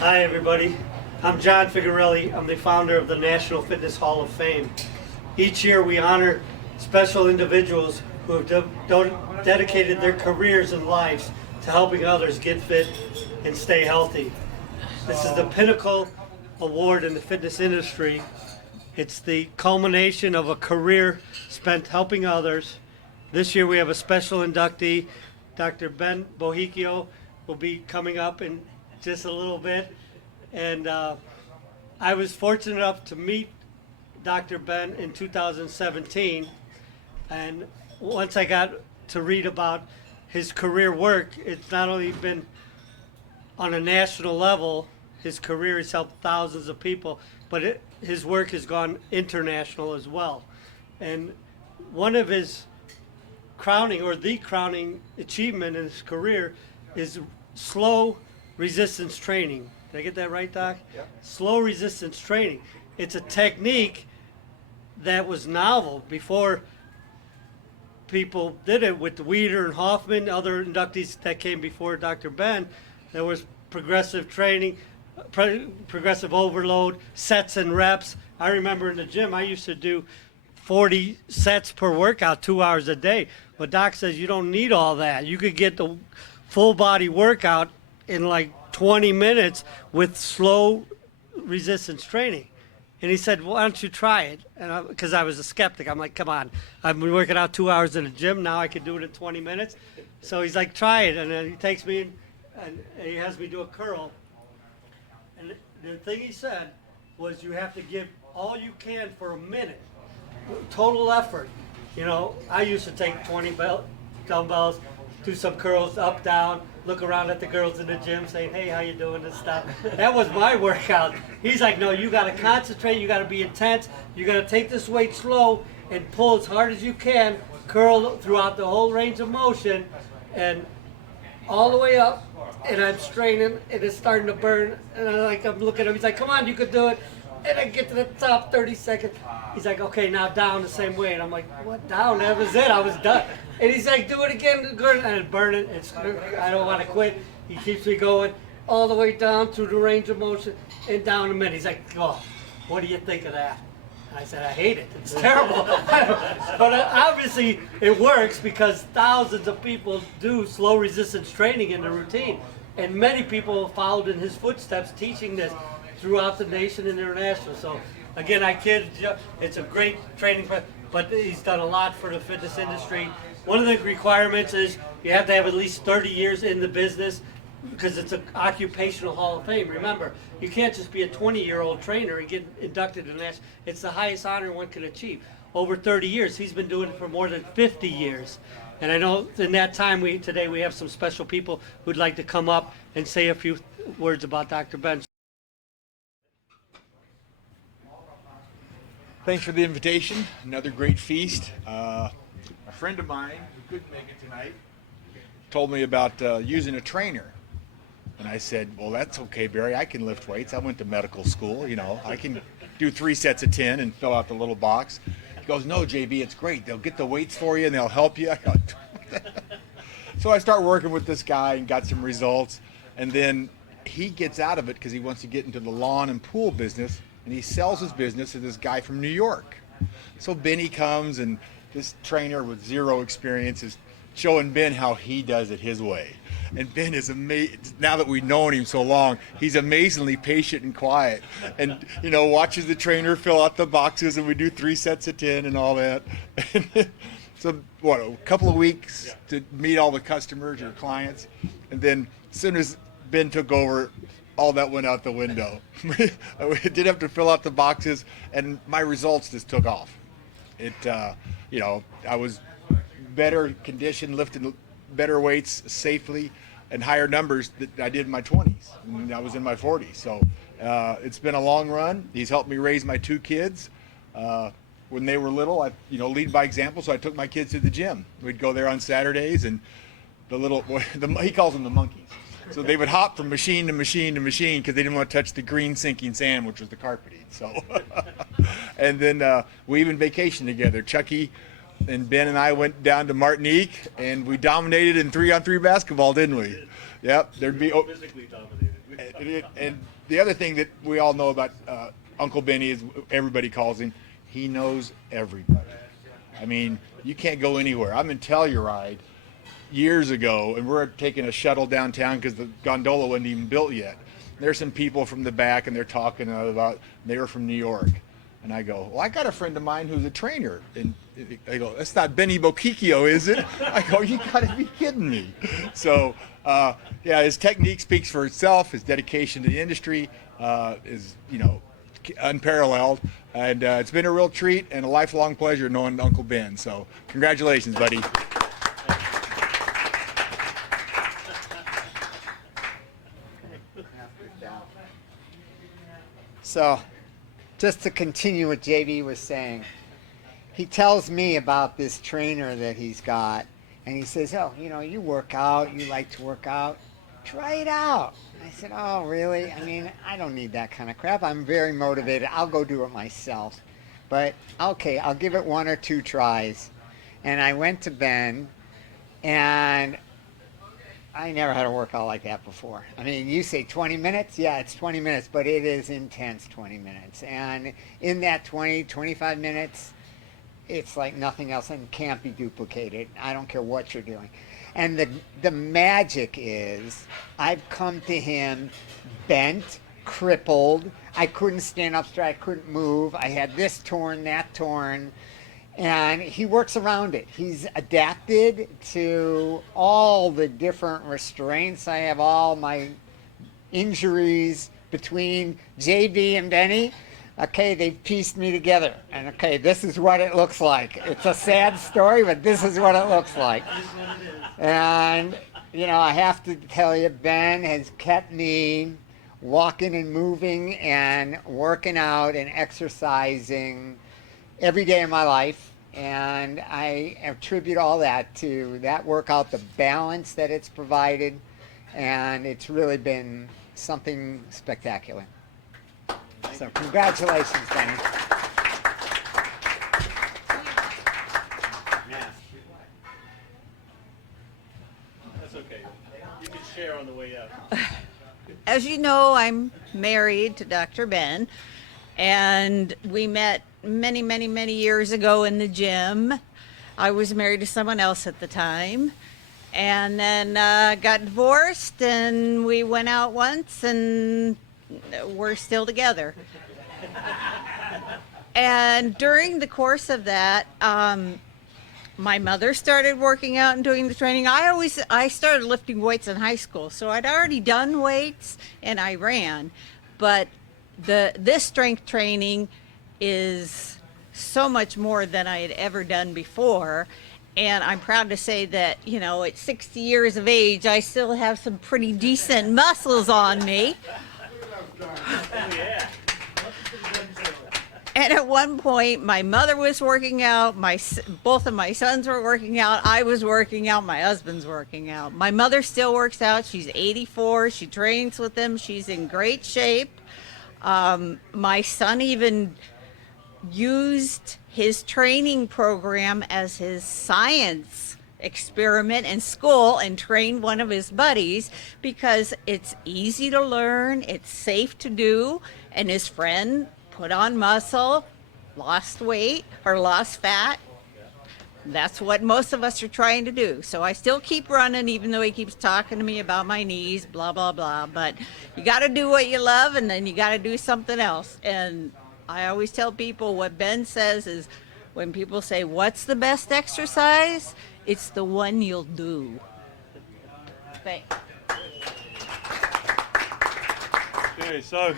Hi everybody, I'm John Figarelli. I'm the founder of the National Fitness Hall of Fame. Each year we honor special individuals who have dedicated their careers and lives to helping others get fit and stay healthy. This is the pinnacle award in the fitness industry. It's the culmination of a career spent helping others. This year we have a special inductee. Dr. Ben Bohicchio will be coming up in just a little bit. And I was fortunate enough to meet Dr. Ben in 2017. And once I got to read about his career work, it's not only been on a national level, his career has helped thousands of people, but his work has gone international as well. And one of his crowning, or the crowning achievement in his career is slow resistance training. Did I get that right, Doc? Yep. Slow resistance training. It's a technique that was novel before people did it with Weider and Hoffman, other inductees that came before Dr. Ben. There was progressive training, progressive overload, sets and reps. I remember in the gym, I used to do 40 sets per workout, 2 hours a day. But Doc says you don't need all that. You could get the full body workout in like 20 minutes with slow resistance training. And he said, why don't you try it? And because I was a skeptic, I'm like, come on, I've been working out 2 hours in the gym, now I can do it in 20 minutes. So he's like, try it. And then he takes me in and he has me do a curl. And the thing he said was you have to give all you can for a minute, total effort. You know, I used to take 20 dumbbells, do some curls up, down, look around at the girls in the gym saying, hey, how you doing and stuff. That was my workout. He's like, no, you got to concentrate, you got to be intense, you got to take this weight slow and pull as hard as you can, curl throughout the whole range of motion and all the way up. And I'm straining and it's starting to burn. And I'm looking at him, he's like, come on, you could do it. And I get to the top 30 seconds. He's like, okay, now down the same way. And I'm like, what, down? That was it. I was done. And he's like, do it again. And it's burning. I don't want to quit. He keeps me going all the way down through the range of motion and down a minute. He's like, oh, what do you think of that? And I said, I hate it. It's terrible. But obviously it works because thousands of people do slow resistance training in the routine. And many people followed in his footsteps teaching this throughout the nation and international. So again, I kid, it's a great training, but he's done a lot for the fitness industry. One of the requirements is you have to have at least 30 years in the business because it's an occupational hall of fame. Remember, you can't just be a 20-year-old trainer and get inducted in that. It's the highest honor one can achieve. Over 30 years, he's been doing it for more than 50 years. And I know in that time, today we have some special people who'd like to come up and say a few words about Dr. Ben. Thanks for the invitation. Another great feast. A friend of mine who couldn't make it tonight told me about using a trainer. And I said, well, that's okay, Barry. I can lift weights. I went to medical school. You know, I can do 3 sets of 10 and fill out the little box. He goes, no, JB, it's great. They'll get the weights for you and they'll help you. I go, so I start working with this guy and got some results. And then he gets out of it because he wants to get into the lawn and pool business. And he sells his business to this guy from New York. So Benny comes, and this trainer with zero experience is showing Ben how he does it his way. And Ben is amazing. Now that we've known him so long, he's amazingly patient and quiet. And, you know, watches the trainer fill out the boxes, and we do 3 sets of 10 and all that. So, what, a couple of weeks to meet all the customers or clients. And then as soon as Ben took over, all that went out the window. I did have to fill out the boxes, and my results just took off. It, you know, I was better conditioned, lifting better weights safely, and higher numbers that I did in my 20s. And I was in my 40s. So it's been a long run. He's helped me raise my 2 kids. When they were little, I, you know, lead by example. So I took my kids to the gym. We'd go there on Saturdays, and the little, he calls them the monkeys. So they would hop from machine to machine to machine because they didn't want to touch the green sinking sand, which was the carpeting. So, and then we even vacationed together. Chucky and Ben and I went down to Martinique, and we dominated in 3-on-3 basketball, didn't we? Yep. There'd be physically dominated. And the other thing that we all know about Uncle Benny is everybody calls him. He knows everybody. I mean, you can't go anywhere. I'm in Telluride years ago, and we're taking a shuttle downtown because the gondola wasn't even built yet. There's some people from the back, and they're talking about they were from New York. And I go, well, I got a friend of mine who's a trainer. And I go, that's not Benny Bokikio, is it? I go, you got to be kidding me. So, yeah, his technique speaks for itself. His dedication to the industry is, unparalleled. And it's been a real treat and a lifelong pleasure knowing Uncle Ben. So, congratulations, buddy. So, just to continue what JB was saying, he tells me about this trainer that he's got, and he says, oh, you work out, you like to work out, try it out. I said, oh, really? I mean, I don't need that kind of crap. I'm very motivated. I'll go do it myself. But, okay, I'll give it 1 or 2 tries. And I went to Ben, and I never had a workout like that before. I mean, you say 20 minutes? Yeah, it's 20 minutes, but it is intense 20 minutes. And in that 25 minutes, it's like nothing else and can't be duplicated. I don't care what you're doing. And the magic is I've come to him bent, crippled. I couldn't stand up straight. I couldn't move. I had this torn, that torn. And he works around it. He's adapted to all the different restraints. I have all my injuries between JB and Benny. Okay, they've pieced me together. And okay, this is what it looks like. It's a sad story, but this is what it looks like. And, I have to tell you, Ben has kept me walking and moving and working out and exercising every day of my life, and I attribute all that to that workout, the balance that it's provided, and it's really been something spectacular. So congratulations, Benny. That's okay. You can share on the way out. As you know, I'm married to Dr. Ben, and we met many, many, many years ago in the gym. I was married to someone else at the time, and then got divorced, and we went out once, and we're still together. And during the course of that, my mother started working out and doing the training. I started lifting weights in high school, so I'd already done weights and I ran, but this strength training is so much more than I had ever done before. And I'm proud to say that, at 60 years of age, I still have some pretty decent muscles on me. And at one point, my mother was working out, both of my sons were working out, I was working out, my husband's working out. My mother still works out. She's 84. She trains with them. She's in great shape. My son even used his training program as his science experiment in school and trained one of his buddies because it's easy to learn, it's safe to do, and his friend put on muscle, lost weight, or lost fat. That's what most of us are trying to do. So I still keep running, even though he keeps talking to me about my knees, blah, blah, blah. But you got to do what you love, and then you got to do something else. And I always tell people what Ben says is when people say, what's the best exercise? It's the one you'll do. Thanks. Okay, so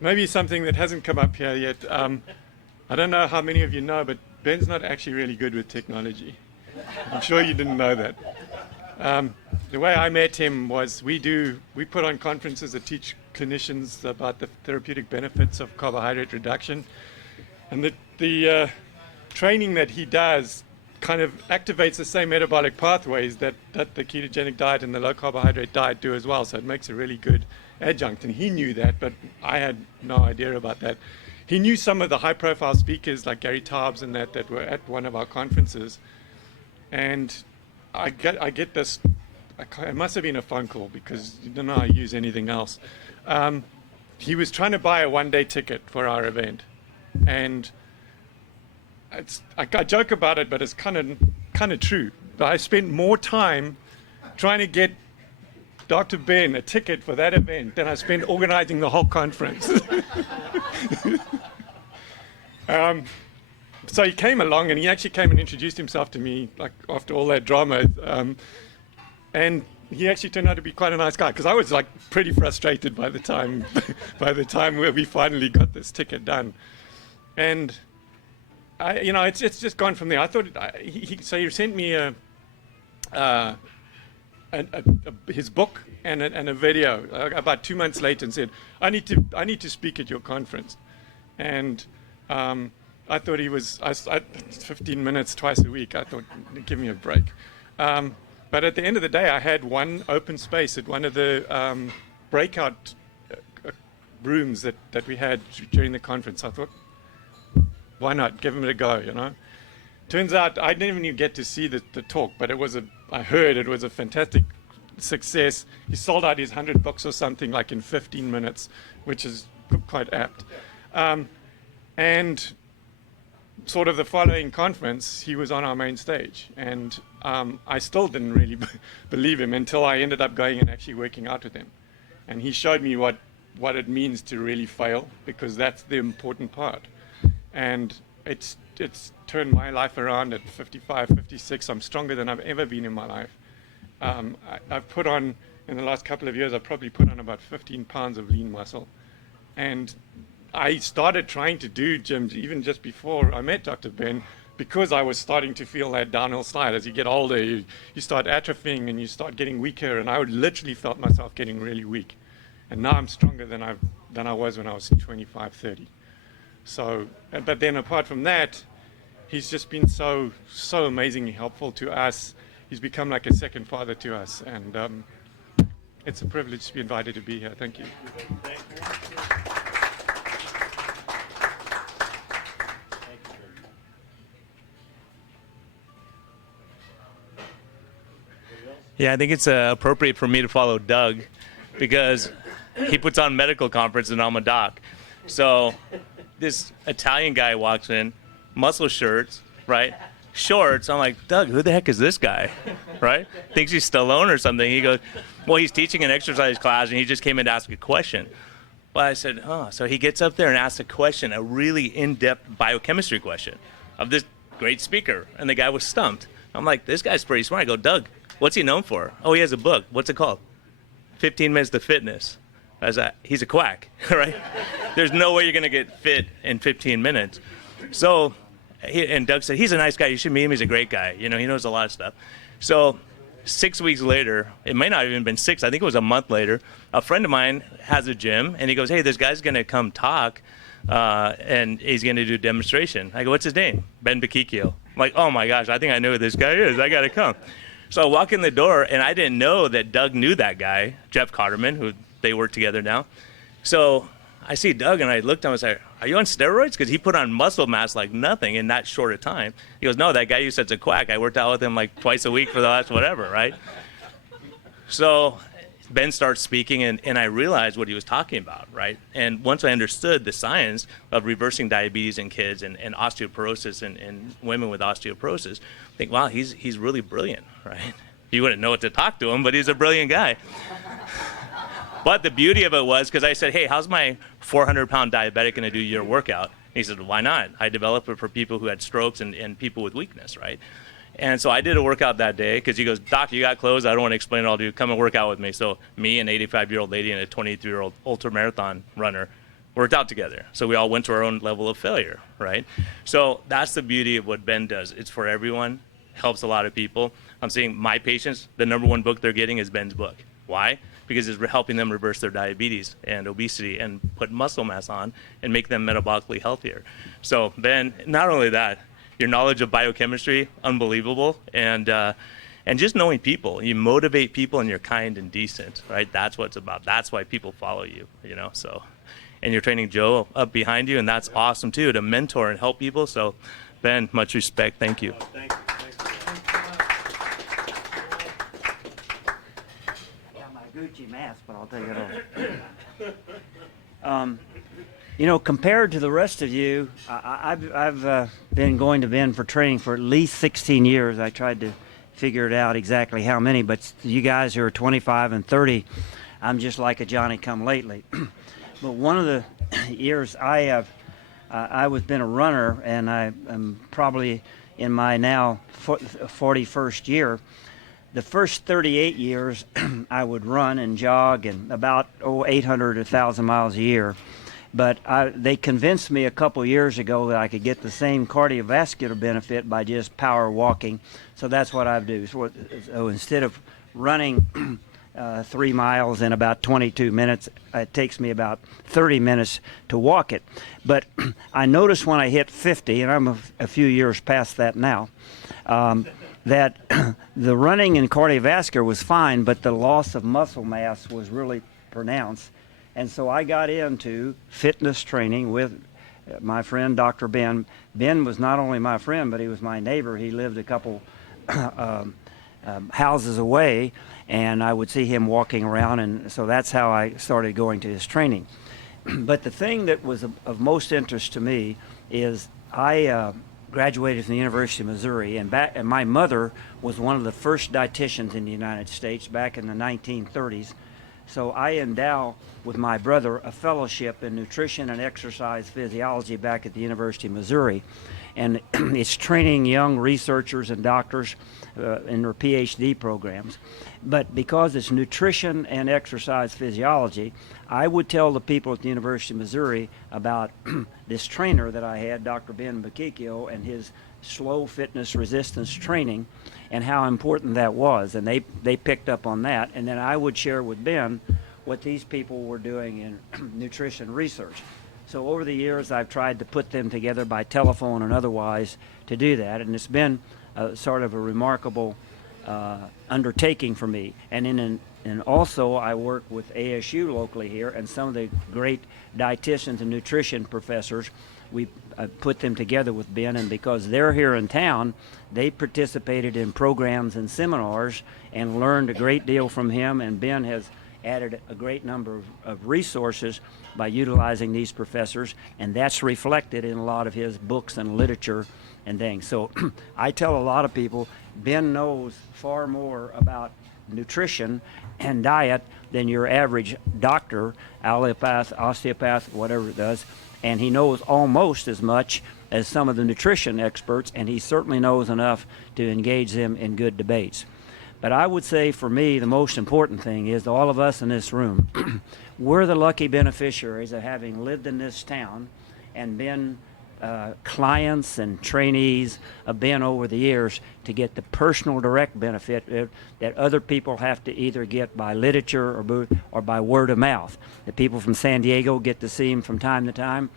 maybe something that hasn't come up here yet. I don't know how many of you know, but Ben's not actually really good with technology. I'm sure you didn't know that. The way I met him was we put on conferences that teach clinicians about the therapeutic benefits of carbohydrate reduction, and the training that he does kind of activates the same metabolic pathways that the ketogenic diet and the low carbohydrate diet do as well. So it makes a really good adjunct, and he knew that, but I had no idea about that. He knew some of the high-profile speakers like Gary Taubes and that were at one of our conferences, and I get this it must have been a phone call because you don't know how to use anything else. He was trying to buy a one-day ticket for our event, and I joke about it, but it's kind of true. But I spent more time trying to get Dr. Ben a ticket for that event than I spent organizing the whole conference. So he came along, and he actually came and introduced himself to me, like after all that drama, and he actually turned out to be quite a nice guy, because I was like pretty frustrated by the time where we finally got this ticket done. And it's just gone from there. I thought so he sent me his book and a video about 2 months later and said, I need to speak at your conference. And I thought he was 15 minutes twice a week. I thought, give me a break. But at the end of the day, I had one open space at one of the breakout rooms that we had during the conference. I thought, why not give him a go, Turns out I didn't even get to see the talk, but I heard it was a fantastic success. He sold out his 100 books or something like in 15 minutes, which is quite apt. And sort of the following conference, he was on our main stage, and I still didn't really believe him until I ended up going and actually working out with him. And he showed me what it means to really fail, because that's the important part. And it's turned my life around at 55, 56. I'm stronger than I've ever been in my life. I've put on, in the last couple of years, I've probably put on about 15 pounds of lean muscle. And I started trying to do gyms even just before I met Dr. Ben, because I was starting to feel that downhill slide. As you get older, you start atrophying and you start getting weaker, and I would literally felt myself getting really weak. And now I'm stronger than I was when I was 25, 30. So, but then apart from that, he's just been so amazingly helpful to us. He's become like a second father to us, and it's a privilege to be invited to be here. Thank you. Yeah, I think it's appropriate for me to follow Doug, because he puts on medical conference and I'm a doc. So this Italian guy walks in, muscle shirts, right? Shorts. I'm like, Doug, who the heck is this guy? Right? Thinks he's Stallone or something. He goes, well, he's teaching an exercise class and he just came in to ask a question. Well, I said, oh, so he gets up there and asks a question, a really in-depth biochemistry question of this great speaker. And the guy was stumped. I'm like, this guy's pretty smart. I go, Doug, what's he known for? Oh, he has a book. What's it called? 15 Minutes to Fitness. He's a quack, right? There's no way you're going to get fit in 15 minutes. So, and Doug said, he's a nice guy. You should meet him. He's a great guy. He knows a lot of stuff. So 6 weeks later, it may not have even been 6. I think it was a month later, a friend of mine has a gym, and he goes, hey, this guy's going to come talk, and he's going to do a demonstration. I go, what's his name? Ben Bakikio. I'm like, oh, my gosh, I think I know who this guy is. I got to come. So I walk in the door, and I didn't know that Doug knew that guy, Jeff Cotterman, who they work together now. So I see Doug, and I looked at him and said, are you on steroids? Because he put on muscle mass like nothing in that short a time. He goes, no, that guy you said's a quack. I worked out with him like twice a week for the last whatever, right? So Ben starts speaking, and I realized what he was talking about, right? And once I understood the science of reversing diabetes in kids and osteoporosis in women with osteoporosis, I think, wow, he's really brilliant, right? You wouldn't know what to talk to him, but he's a brilliant guy. But the beauty of it was, because I said, hey, how's my 400-pound diabetic going to do your workout? And he said, why not? I developed it for people who had strokes and people with weakness, right? And so I did a workout that day, because he goes, Doc, you got clothes? I don't want to explain it all to you. Come and work out with me. So me, an 85-year-old lady, and a 23-year-old ultramarathon runner worked out together. So we all went to our own level of failure, right? So that's the beauty of what Ben does. It's for everyone, helps a lot of people. I'm seeing my patients, the number one book they're getting is Ben's book. Why? Because it's helping them reverse their diabetes and obesity and put muscle mass on and make them metabolically healthier. So Ben, not only that, your knowledge of biochemistry, unbelievable, and just knowing people. You motivate people and you're kind and decent, right? That's what it's about. That's why people follow you, so. And you're training Joe up behind you, and that's awesome too, to mentor and help people. So Ben, much respect. Thank you. Thank you. Gucci mask, but I'll take it off. You know, compared to the rest of you, I've been going to Ben for training for at least 16 years. I tried to figure it out exactly how many, but you guys who are 25 and 30, I'm just like a Johnny-come-lately. But one of the years I was been a runner, and I am probably in my now 41st year. The first 38 years, I would run and jog and about 800 to 1,000 miles a year. But they convinced me a couple years ago that I could get the same cardiovascular benefit by just power walking. So that's what I do. So instead of running 3 miles in about 22 minutes, it takes me about 30 minutes to walk it. But I noticed when I hit 50, and I'm a few years past that now, that the running and cardiovascular was fine, but the loss of muscle mass was really pronounced. And so I got into fitness training with my friend, Dr. Ben. Ben was not only my friend, but he was my neighbor. He lived a couple houses away, and I would see him walking around, and so that's how I started going to his training. But the thing that was of most interest to me is I graduated from the University of Missouri, and my mother was one of the first dietitians in the United States back in the 1930s. So I endow with my brother a fellowship in nutrition and exercise physiology back at the University of Missouri. And it's training young researchers and doctors in their PhD programs. But because it's nutrition and exercise physiology, I would tell the people at the University of Missouri about this trainer that I had, Dr. Ben Bakikio, and his slow fitness resistance training and how important that was. And they picked up on that. And then I would share with Ben what these people were doing in nutrition research. So over the years, I've tried to put them together by telephone and otherwise to do that. And it's been sort of a remarkable undertaking for me. And also I work with ASU locally here, and some of the great dietitians and nutrition professors. We put them together with Ben, and because they're here in town, they participated in programs and seminars and learned a great deal from him, and Ben has added a great number of resources by utilizing these professors, and that's reflected in a lot of his books and literature and things. So I tell a lot of people, Ben knows far more about nutrition and diet than your average doctor, allopath, osteopath, whatever it does, and he knows almost as much as some of the nutrition experts, and he certainly knows enough to engage them in good debates. But I would say for me, the most important thing is all of us in this room, we're the lucky beneficiaries of having lived in this town and been clients and trainees of Ben over the years to get the personal direct benefit that other people have to either get by literature or by word of mouth. The people from San Diego get to see him from time to time.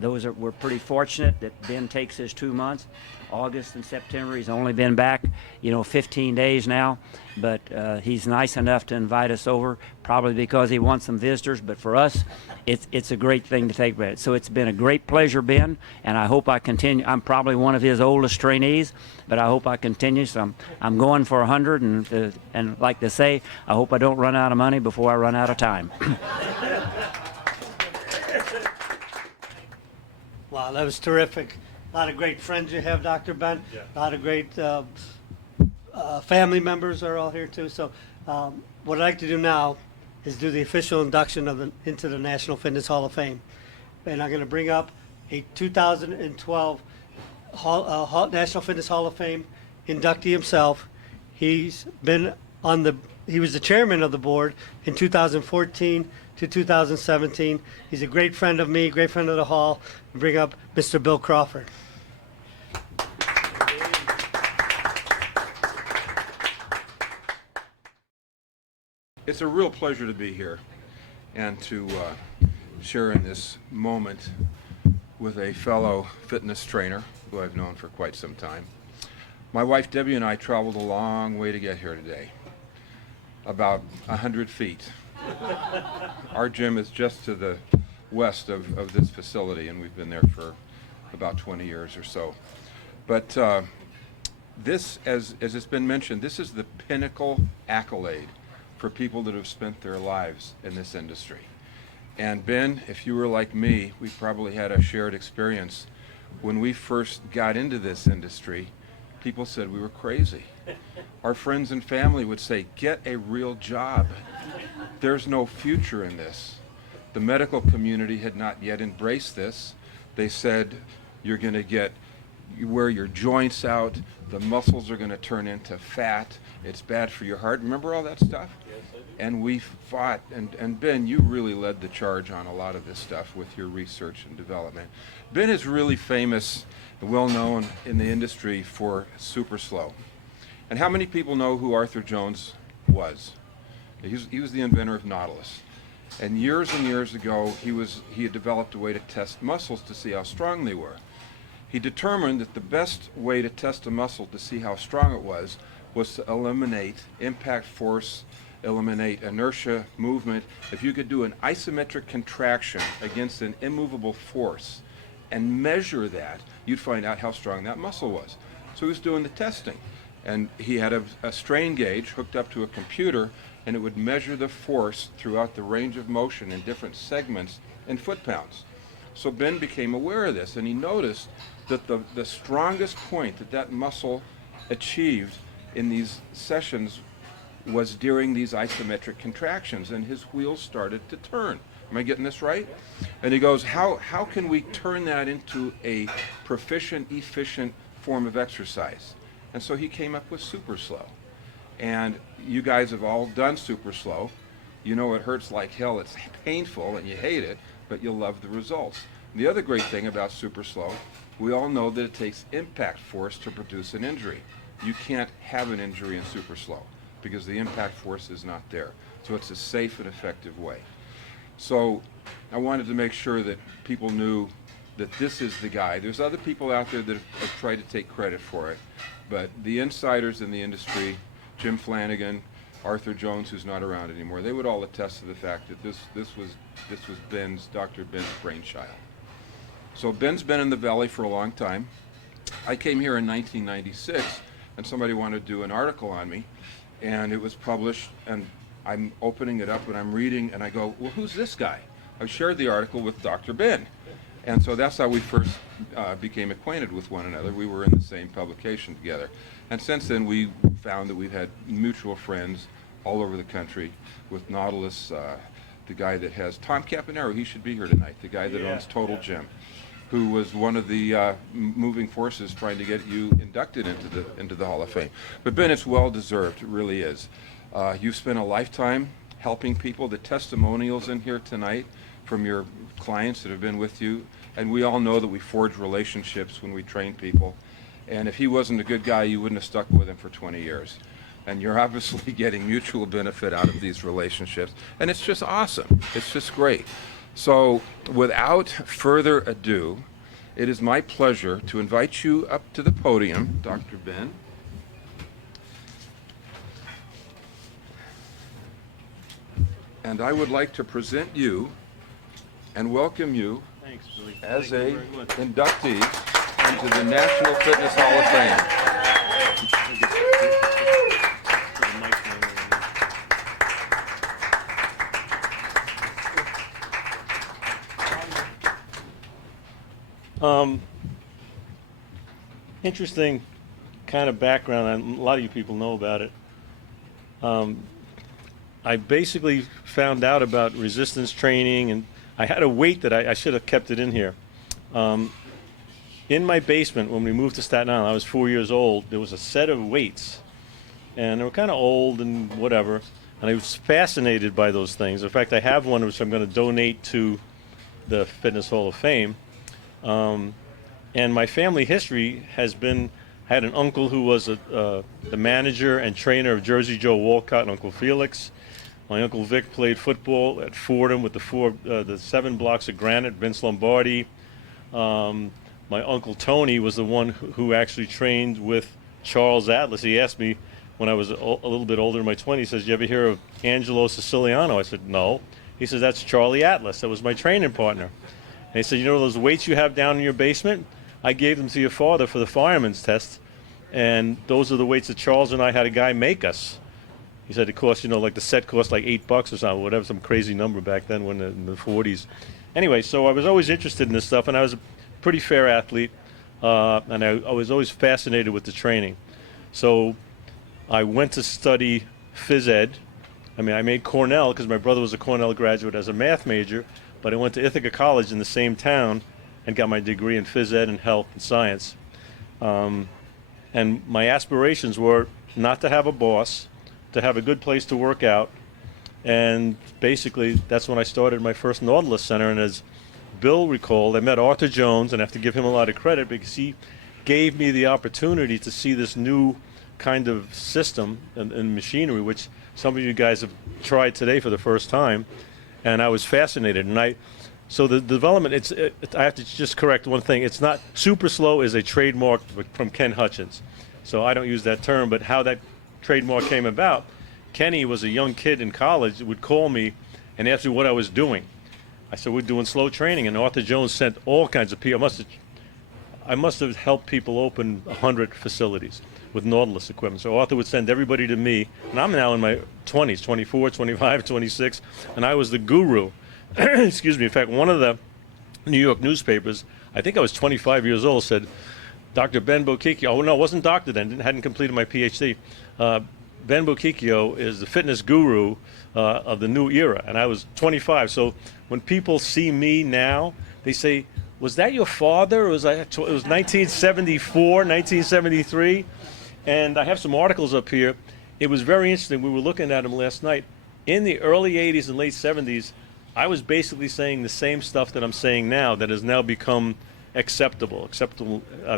We're pretty fortunate that Ben takes his 2 months. August and September, he's only been back, 15 days now, but he's nice enough to invite us over, probably because he wants some visitors, but for us, it's a great thing to take back. So it's been a great pleasure, Ben, and I hope I continue. I'm probably one of his oldest trainees, but I hope I continue. So I'm going for 100, and like they say, I hope I don't run out of money before I run out of time. Wow, that was terrific. A lot of great friends you have, Dr. Ben. Yeah. A lot of great family members are all here too. So what I'd like to do now is do the official induction into the National Fitness Hall of Fame. And I'm going to bring up a 2012 National Fitness Hall of Fame inductee himself. He was the chairman of the board in 2014 to 2017. He's a great friend of me, great friend of the hall. Bring up Mr. Bill Crawford. It's a real pleasure to be here and to share in this moment with a fellow fitness trainer who I've known for quite some time. My wife Debbie and I traveled a long way to get here today, about 100 feet. Our gym is just to the west of this facility, and we've been there for about 20 years or so. But this, as it's been mentioned, this is the pinnacle accolade for people that have spent their lives in this industry. And Ben, if you were like me, we probably had a shared experience. When we first got into this industry, people said we were crazy. Our friends and family would say, get a real job. There's no future in this. The medical community had not yet embraced this. They said, you're going to wear your joints out, the muscles are going to turn into fat, it's bad for your heart. Remember all that stuff? Yes, I do. And we fought, and Ben, you really led the charge on a lot of this stuff with your research and development. Ben is really famous, well known in the industry for super slow. And how many people know who Arthur Jones was? He was the inventor of Nautilus. And years ago, he had developed a way to test muscles to see how strong they were. He determined that the best way to test a muscle to see how strong it was to eliminate impact force, eliminate inertia, movement. If you could do an isometric contraction against an immovable force and measure that, you'd find out how strong that muscle was. So he was doing the testing. And he had a strain gauge hooked up to a computer, and it would measure the force throughout the range of motion in different segments in foot-pounds. So Ben became aware of this, and he noticed that the strongest point that muscle achieved in these sessions was during these isometric contractions, and his wheels started to turn. Am I getting this right? And he goes, how can we turn that into a proficient, efficient form of exercise? And so he came up with super slow. And you guys have all done super slow. You know it hurts like hell, it's painful, and you hate it, but you'll love the results. And the other great thing about super slow, we all know that it takes impact force to produce an injury. You can't have an injury in super slow because the impact force is not there. So it's a safe and effective way. So I wanted to make sure that people knew that this is the guy. There's other people out there that have tried to take credit for it, but the insiders in the industry, Jim Flanagan, Arthur Jones, who's not around anymore, they would all attest to the fact that this was Dr. Ben's brainchild. So Ben's been in the Valley for a long time. I came here in 1996, and somebody wanted to do an article on me, and it was published, and I'm opening it up, and I'm reading, and I go, well, who's this guy? I shared the article with Dr. Ben. And so that's how we first became acquainted with one another. We were in the same publication together. And since then, we found that we've had mutual friends all over the country with Nautilus, the guy that has Tom Campanaro, he should be here tonight, the guy that owns Total Gym, who was one of the moving forces trying to get you inducted into the Hall of Fame. But Ben, it's well deserved, it really is. You've spent a lifetime helping people. The testimonials in here tonight from your clients that have been with you, and we all know that we forge relationships when we train people. And if he wasn't a good guy, you wouldn't have stuck with him for 20 years. And you're obviously getting mutual benefit out of these relationships. And it's just awesome. It's just great. So without further ado, it is my pleasure to invite you up to the podium, Dr. Ben. And I would like to present you and welcome you as a inductee into the National Fitness Hall of Fame. Interesting kind of background, and a lot of you people know about it. I basically found out about resistance training, and I had a weight that I should have kept it in here. In my basement, when we moved to Staten Island, I was 4 years old, there was a set of weights, and they were kind of old and whatever, and I was fascinated by those things. In fact, I have one which I'm going to donate to the Fitness Hall of Fame. And my family history has been, I had an uncle who was the manager and trainer of Jersey Joe Walcott and Uncle Felix. My Uncle Vic played football at Fordham with the 7 blocks of granite, Vince Lombardi. My Uncle Tony was the one who actually trained with Charles Atlas. He asked me when I was a little bit older in my 20s, he says, you ever hear of Angelo Siciliano? I said, no. He says, that's Charlie Atlas. That was my training partner. And he said, you know those weights you have down in your basement? I gave them to your father for the fireman's test, and those are the weights that Charles and I had a guy make us. He said it cost, like the set cost like $8 or something, whatever, some crazy number back then when in the 40s. Anyway, so I was always interested in this stuff, and I was a pretty fair athlete, and I was always fascinated with the training. So I went to study phys ed. I mean, I made Cornell because my brother was a Cornell graduate as a math major, but I went to Ithaca College in the same town and got my degree in phys ed and health and science. And my aspirations were not to have a boss, to have a good place to work out, and basically that's when I started my first Nautilus Center. And as Bill recalled, I met Arthur Jones, and I have to give him a lot of credit because he gave me the opportunity to see this new kind of system and machinery, which some of you guys have tried today for the first time, and I was fascinated. And so the development, I have to just correct one thing. It's not, super slow is a trademark from Ken Hutchins. So I don't use that term, but how that trademark came about, Kenny was a young kid in college, would call me and ask me what I was doing. I said, we're doing slow training, and Arthur Jones sent all kinds of people. I must have helped people open 100 facilities with Nautilus equipment. So Arthur would send everybody to me, and I'm now in my 20s, 24, 25, 26, and I was the guru. Excuse me. In fact, one of the New York newspapers, I think I was 25 years old, said, Dr. Ben Bokikio, oh no, it wasn't doctor then, hadn't completed my PhD. Ben Bokikio is the fitness guru of the new era, and I was 25. So when people see me now, they say, was that your father? It was 1974, 1973, and I have some articles up here. It was very interesting. We were looking at them last night. In the early 80s and late 70s, I was basically saying the same stuff that I'm saying now that has now become acceptable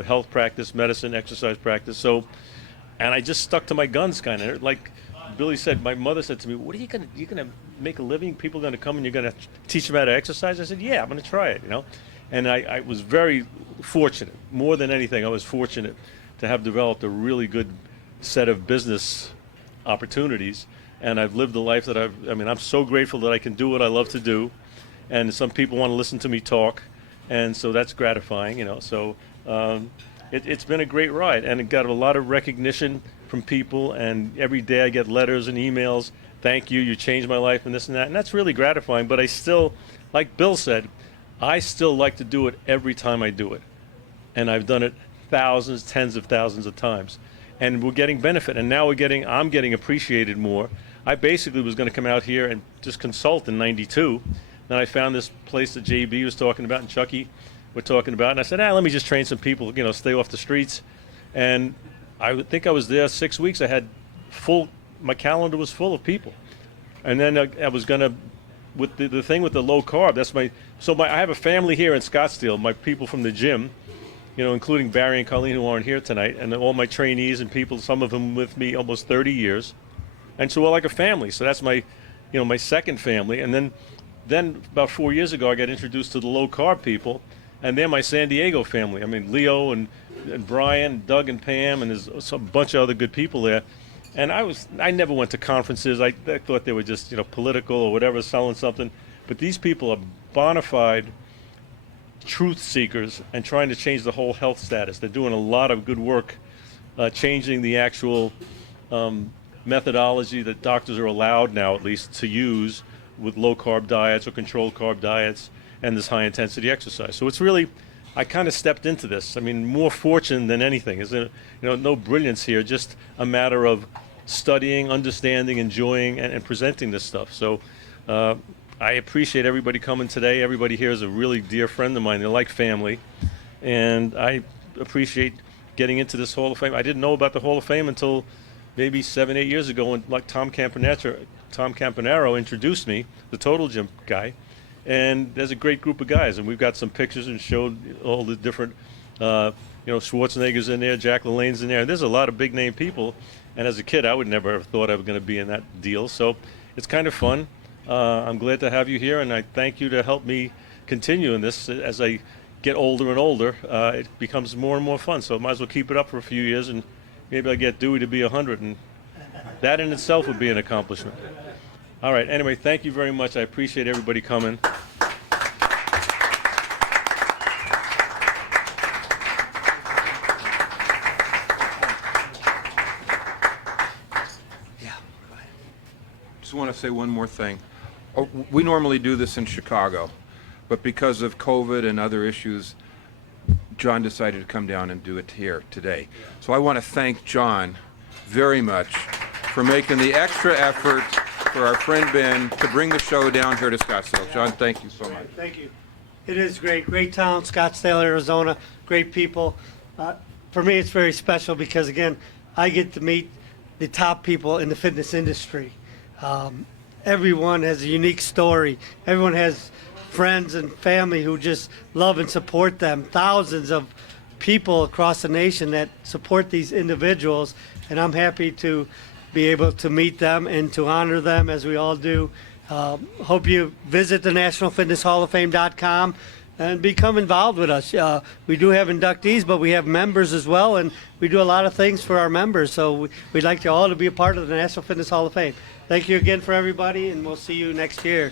health practice, medicine, exercise practice. So, and I just stuck to my guns, kind of. Like Billy said, my mother said to me, "What are you gonna make a living? People are gonna come and you're gonna teach them how to exercise?" I said, "Yeah, I'm gonna try it." And I was very fortunate. More than anything, I was fortunate to have developed a really good set of business opportunities, and I've lived the life that I'm so grateful that I can do what I love to do, and some people want to listen to me talk, and so that's gratifying, So it's been a great ride, and it got a lot of recognition from people, and every day I get letters and emails, thank you, you changed my life, and this and that, and that's really gratifying. But I still, like Bill said, I still like to do it every time I do it, and I've done it thousands, tens of thousands of times, and we're getting benefit, and now I'm getting appreciated more. I basically was going to come out here and just consult in '92. Then I found this place that JB was talking about and Chucky were talking about, and I said, let me just train some people, stay off the streets. And I think I was there 6 weeks. I had my calendar was full of people. And then I was going to, with the thing with the low carb, I have a family here in Scottsdale, my people from the gym, including Barry and Colleen who aren't here tonight, and all my trainees and people, some of them with me almost 30 years. And so we're like a family. So that's my second family. And then about 4 years ago, I got introduced to the low carb people, and they're my San Diego family. I mean, Leo and Brian, Doug and Pam, and there's a bunch of other good people there. And I never went to conferences. I thought they were just, political or whatever, selling something. But these people are bona fide truth seekers and trying to change the whole health status. They're doing a lot of good work, changing the actual methodology that doctors are allowed now, at least, to use with low-carb diets or controlled carb diets and this high-intensity exercise. So it's really, I kind of stepped into this. I mean, more fortune than anything. No brilliance here, just a matter of studying, understanding, enjoying, and presenting this stuff. So I appreciate everybody coming today. Everybody here is a really dear friend of mine. They're like family. And I appreciate getting into this Hall of Fame. I didn't know about the Hall of Fame until maybe 7-8 years ago when Tom Campanaro introduced me, the Total Gym guy. And there's a great group of guys, and we've got some pictures and showed all the different, Schwarzenegger's in there, Jack LaLanne's in there. There's a lot of big name people, and as a kid, I would never have thought I was going to be in that deal. So it's kind of fun. I'm glad to have you here, and I thank you to help me continue in this. As I get older and older, it becomes more and more fun. So I might as well keep it up for a few years, and maybe I get Dewey to be 100, and that in itself would be an accomplishment. All right, anyway, thank you very much. I appreciate everybody coming. want to say one more thing. We normally do this in Chicago, but because of COVID and other issues, John decided to come down and do it here today. So I want to thank John very much for making the extra effort for our friend Ben to bring the show down here to Scottsdale. John, thank you so much. Thank you. It is great. Great town, Scottsdale, Arizona. Great people. For me, it's very special because, again, I get to meet the top people in the fitness industry. Everyone has a unique story. Everyone has friends and family who just love and support them. Thousands of people across the nation that support these individuals, and I'm happy to be able to meet them and to honor them as we all do. Hope you visit the NationalFitnessHallOfFame.com and become involved with us. We do have inductees, but we have members as well, and we do a lot of things for our members. So we'd like you all to be a part of the National Fitness Hall of Fame. Thank you again for everybody, and we'll see you next year.